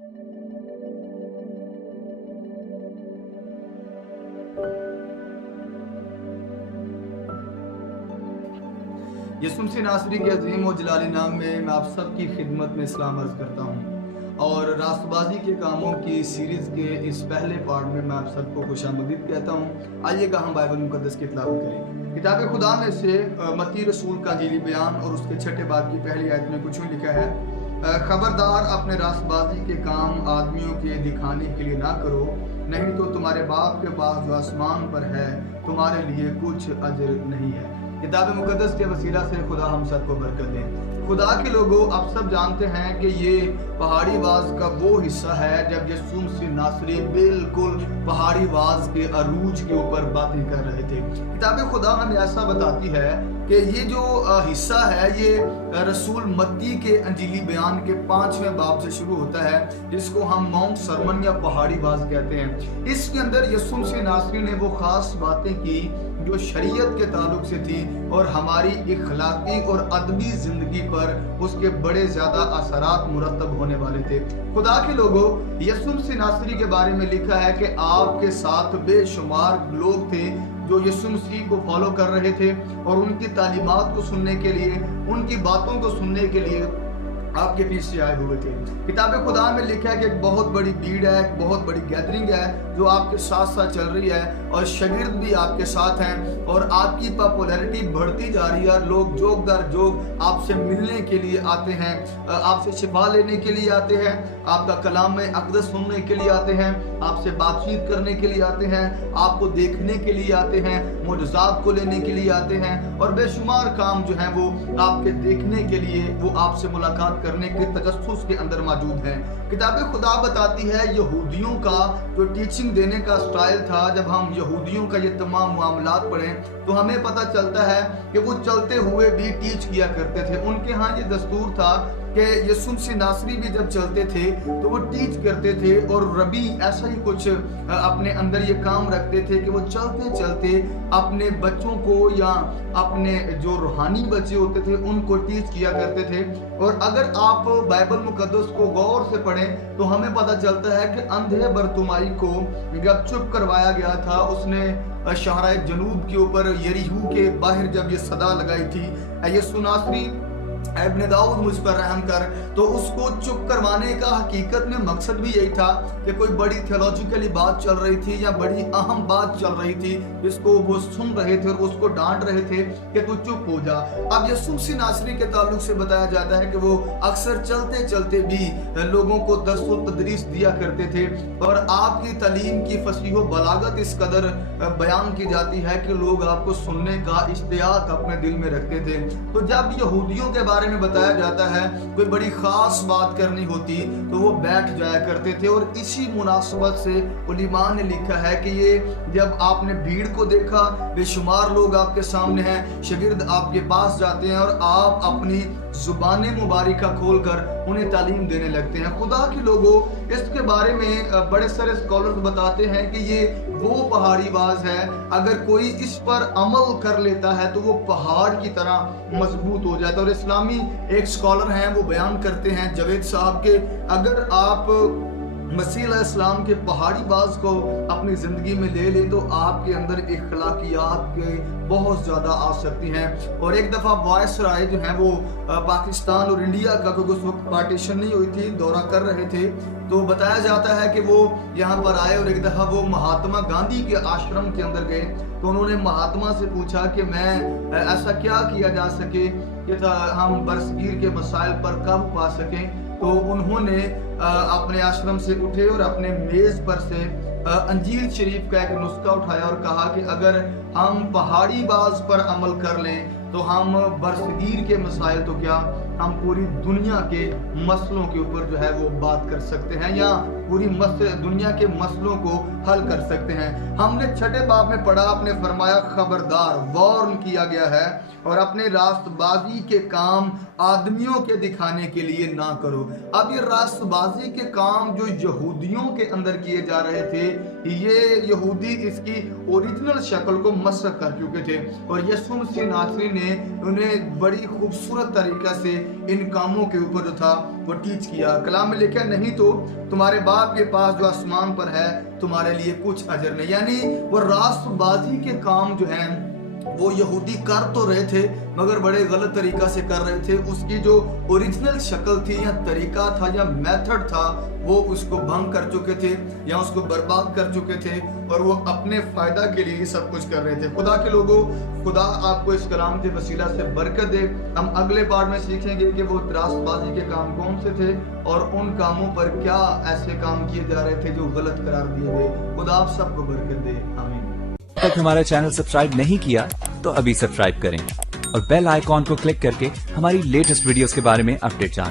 यसुम से नासरी के अजीम और जलाली नाम में मैं आप सब की खिदमत में इस्लाम अर्ज करता हूँ और रास्तबाजी के कामों की सीरीज़ के इस पहले पार्ट में मैं आप सबको खुशामदीद कहता हूँ। आइएगा हम बाइबल मुकद्दस की तिलावत करें। किताब खुदा में से मत्ती रसूल का इंजीली बयान और उसके छठे बाब की पहली आयत में कुछ लिखा है, खबरदार अपने रास्तबाजी के काम आदमियों के दिखाने के लिए ना करो, नहीं तो तुम्हारे बाप के पास जो आसमान पर है तुम्हारे लिए कुछ अजर नहीं है। किताब मुकद्दस के वसीला से खुदा हम सबको बरकत दे। खुदा के लोगों, आप सब जानते हैं कि ये पहाड़ी वाज का वो हिस्सा है जब यसुम से नासरी बिल्कुल पहाड़ी वाज के अरूज के ऊपर बातें कर रहे थे। किताब खुदा हमें ऐसा बताती है कि ये जो हिस्सा है ये रसूल मत्ती के अंजीली बयान के 5वें बाब से शुरू होता है, जिसको हम माउंट सरमन या पहाड़ी वाज कहते हैं। इसके अंदर यसुम से नासरी ने वो खास बातें की जो शरीयत के ताल्लुक से थी और हमारी इखलाकी और अदबी जिंदगी पर उसके बड़े ज्यादा असरात मुरतब होने वाले थे। खुदा के लोगों, यसुम से नासरी के बारे में लिखा है कि आपके साथ बेशुमार लोग थे जो यीशु मसीह को फॉलो कर रहे थे और उनकी तालीमात को सुनने के लिए, उनकी बातों को सुनने के लिए आपके पीछे आए हुए थे। किताब खुदा में लिखा है कि एक बहुत बड़ी भीड़ है, एक बहुत बड़ी गैदरिंग है जो आपके साथ साथ चल रही है और शागिर्द भी आपके साथ हैं और आपकी पॉपुलैरिटी बढ़ती जा रही है। लोग जोग दर जोग आपसे मिलने के लिए आते हैं, आपसे शिफा लेने के लिए आते हैं, आपका कलाम में अक़दस सुनने के लिए आते हैं, आपसे बातचीत करने के लिए आते हैं, आपको देखने के लिए आते हैं, मुजज़ात को लेने के लिए आते हैं और बेशुमार काम जो है वो आपके देखने के लिए, वो आपसे मुलाकात करने के तजस्सुस के अंदर मौजूद है। किताब खुदा बताती है यहूदियों का जो टीचिंग देने का स्टाइल था, जब हम यहूदियों का ये तमाम मामलात पढ़ें तो हमें पता चलता है कि वो चलते हुए भी टीच किया करते थे। उनके यहाँ ये दस्तूर था कि यसुम से नासरी भी जब चलते थे तो वो टीच करते थे और रबी ऐसा ही कुछ अपने अंदर ये काम रखते थे कि वो चलते चलते अपने बच्चों को या अपने जो रूहानी बच्चे होते थे उनको टीच किया करते थे। और अगर आप बाइबल मुकद्दस को गौर से पढ़ें तो हमें पता चलता है कि अंधे बरतुमाई को जब चुप करवाया गया था, उसने शहराए जनूब के ऊपर यरीहू के बाहर जब ये सदा लगाई थी, यसुम नासरी इब्न दाऊद मुझ पर रहम कर, तो उसको चुप करवाने का हकीकत में मकसद भी यही था कि कोई बड़ी थियोलॉजिकली बात चल रही थी या बड़ी अहम बात चल रही थी जिसको वो सुन रहे थे और उसको डांट रहे थे कि तू चुप हो जा। अब यसुम से नासरी के ताल्लुक से बताया जाता है कि वो अक्सर चलते चलते भी लोगों को दर्स व तदरीस दिया करते थे और आपकी तालीम की फसीह बलागत इस कदर बयान की जाती है कि लोग आपको सुनने का इश्तियाक अपने दिल में रखते थे। तो जब यहूदियों के बारे में बताया जाता है कोई बड़ी खास बात करनी होती तो वो बैठ जाया करते थे और इसी मुनासबत से उलिमा ने लिखा है कि ये जब आपने भीड़ को देखा, बेशुमार लोग आपके सामने हैं, शागिर्द आपके पास जाते हैं और आप अपनी जुबान मुबारका खोलकर उन्हें तालीम देने लगते हैं। खुदा के लोगों, इसके बारे में बड़े सारे स्कॉलर्स बताते हैं कि ये वो पहाड़ी वाज है, अगर कोई इस पर अमल कर लेता है तो वो पहाड़ की तरह मजबूत हो जाता है। और इस्लामी एक स्कॉलर हैं, वो बयान करते हैं जावेद साहब के, अगर आप मसीह अलैहिस्सलाम के पहाड़ी बाज को अपनी ज़िंदगी में ले लें तो आपके अंदर इखलाकियात के बहुत ज़्यादा आ सकती हैं। और एक दफ़ा वायसराय जो हैं वो पाकिस्तान और इंडिया का, क्योंकि उस वक्त पार्टीशन नहीं हुई थी, दौरा कर रहे थे, तो बताया जाता है कि वो यहाँ पर आए और एक दफ़ा वो महात्मा गांधी के आश्रम के अंदर गए तो उन्होंने महात्मा से पूछा कि मैं ऐसा क्या किया जा सके कि हम बरसगीर के मसाइल पर काबू पा सकें। तो उन्होंने अपने आश्रम से उठे और अपने मेज़ पर से अंजील शरीफ का एक नुस्खा उठाया और कहा कि अगर हम पहाड़ी बाज पर अमल कर लें तो हम बरसगीर के मसाइल तो क्या, हम पूरी दुनिया के मसलों के ऊपर जो है वो बात कर सकते हैं या पूरी दुनिया के मसलों को हल कर सकते हैं। हमने छठे बाब में पढ़ा, आपने फरमाया खबरदार, वार्न किया गया है और अपने रास्तबाजी के काम आदमियों के दिखाने के लिए ना करो। अब ये रास्तबाजी के काम जो यहूदियों के अंदर किए जा रहे थे, یہ یہودی اس کی اوریجنل شکل کو مسخ کر چکے تھے اور یسوع مسیح ناصری نے انہیں بڑی خوبصورت طریقہ سے ان کاموں کے اوپر جو تھا وہ ٹیچ کیا. کلام میں لکھا نہیں تو تمہارے باپ کے پاس جو آسمان پر ہے تمہارے لیے کچھ اجر نہیں. یعنی وہ راست بازی کے کام جو ہیں وہ یہودی کر تو رہے تھے مگر بڑے غلط طریقہ سے کر رہے تھے. اس کی جو اوریجنل شکل تھی یا طریقہ تھا یا میتھڈ تھا وہ اس کو بھنگ کر چکے تھے یا اس کو برباد کر چکے تھے اور وہ اپنے فائدہ کے لیے سب کچھ کر رہے تھے. خدا کے لوگوں، خدا آپ کو اس کلام کے وسیلہ سے برکت دے. ہم اگلے پارٹ میں سیکھیں گے کہ وہ راست بازی کے کام کون سے تھے اور ان کاموں پر کیا ایسے کام کیے جا رہے تھے جو غلط قرار دیے گئے. خدا آپ سب کو برکت دے. آمین. تک ہمارا چینل سبسکرائب نہیں کیا تو ابھی سبسکرائب کریں اور بیل آئیکن کو کلک کر کے ہماری لیٹسٹ ویڈیوز کے بارے میں اپڈیٹ جانیں.